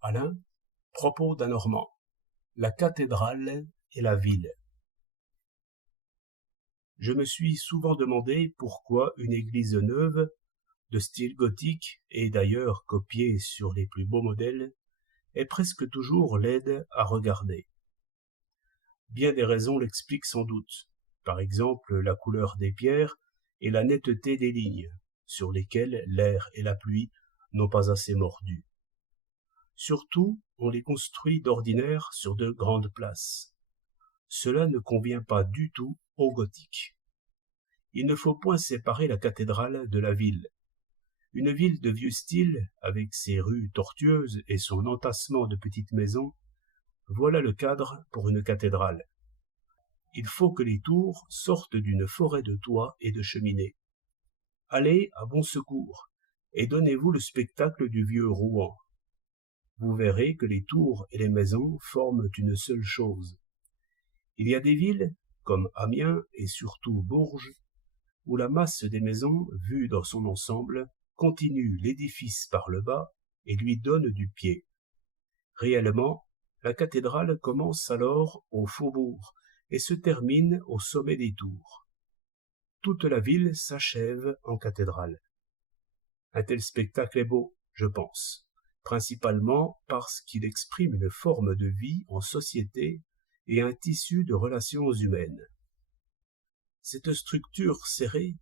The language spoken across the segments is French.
Alain, propos d'un Normand. La cathédrale et la ville. Je me suis souvent demandé pourquoi une église neuve, de style gothique et d'ailleurs copiée sur les plus beaux modèles, est presque toujours laide à regarder. Bien des raisons l'expliquent sans doute. Par exemple, la couleur des pierres et la netteté des lignes, sur lesquelles l'air et la pluie n'ont pas assez mordu. Surtout, on les construit d'ordinaire sur de grandes places. Cela ne convient pas du tout au gothique. Il ne faut point séparer la cathédrale de la ville. Une ville de vieux style, avec ses rues tortueuses et son entassement de petites maisons, voilà le cadre pour une cathédrale. Il faut que les tours sortent d'une forêt de toits et de cheminées. Allez à Bon Secours et donnez-vous le spectacle du vieux Rouen. Vous verrez que les tours et les maisons forment une seule chose. Il y a des villes, comme Amiens et surtout Bourges, où la masse des maisons, vue dans son ensemble, continue l'édifice par le bas et lui donne du pied. Réellement, la cathédrale commence alors au faubourg et se termine au sommet des tours. Toute la ville s'achève en cathédrale. Un tel spectacle est beau, je pense, principalement parce qu'il exprime une forme de vie en société et un tissu de relations humaines. Cette structure serrée,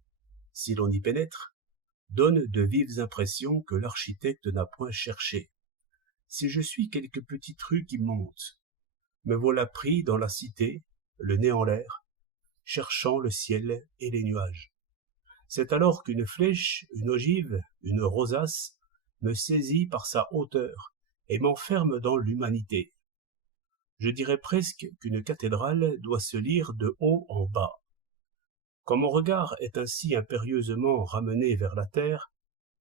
si l'on y pénètre, donne de vives impressions que l'architecte n'a point cherchées. Si je suis quelques petites rues qui montent, me voilà pris dans la cité, le nez en l'air, cherchant le ciel et les nuages. C'est alors qu'une flèche, une ogive, une rosace me saisit par sa hauteur et m'enferme dans l'humanité. Je dirais presque qu'une cathédrale doit se lire de haut en bas. Quand mon regard est ainsi impérieusement ramené vers la terre,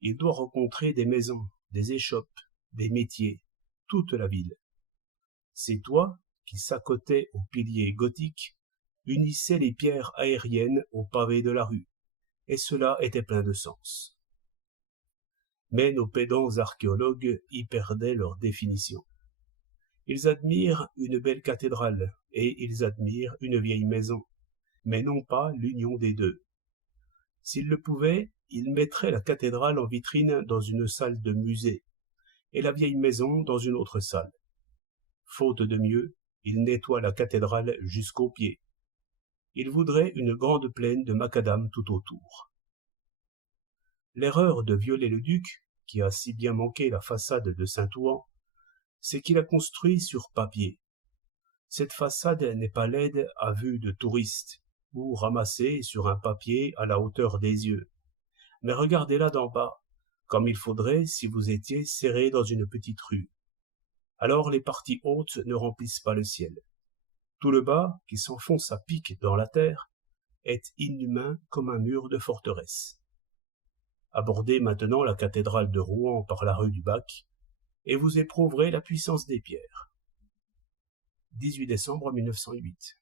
il doit rencontrer des maisons, des échoppes, des métiers, toute la ville. Ces toits, qui s'accotaient aux piliers gothiques, unissaient les pierres aériennes aux pavés de la rue, et cela était plein de sens. Mais nos pédants archéologues y perdaient leur définition. Ils admirent une belle cathédrale, et ils admirent une vieille maison, mais non pas l'union des deux. S'ils le pouvaient, ils mettraient la cathédrale en vitrine dans une salle de musée, et la vieille maison dans une autre salle. Faute de mieux, ils nettoient la cathédrale jusqu'aux pieds. Ils voudraient une grande plaine de macadam tout autour. L'erreur de Viollet-le-Duc, qui a si bien manqué la façade de Saint-Ouen, c'est qu'il a construit sur papier. Cette façade n'est pas laide à vue de touriste, ou ramassée sur un papier à la hauteur des yeux. Mais regardez-la d'en bas, comme il faudrait si vous étiez serré dans une petite rue. Alors les parties hautes ne remplissent pas le ciel. Tout le bas, qui s'enfonce à pic dans la terre, est inhumain comme un mur de forteresse. Abordez maintenant la cathédrale de Rouen par la rue du Bac, et vous éprouverez la puissance des pierres. 18 décembre 1908.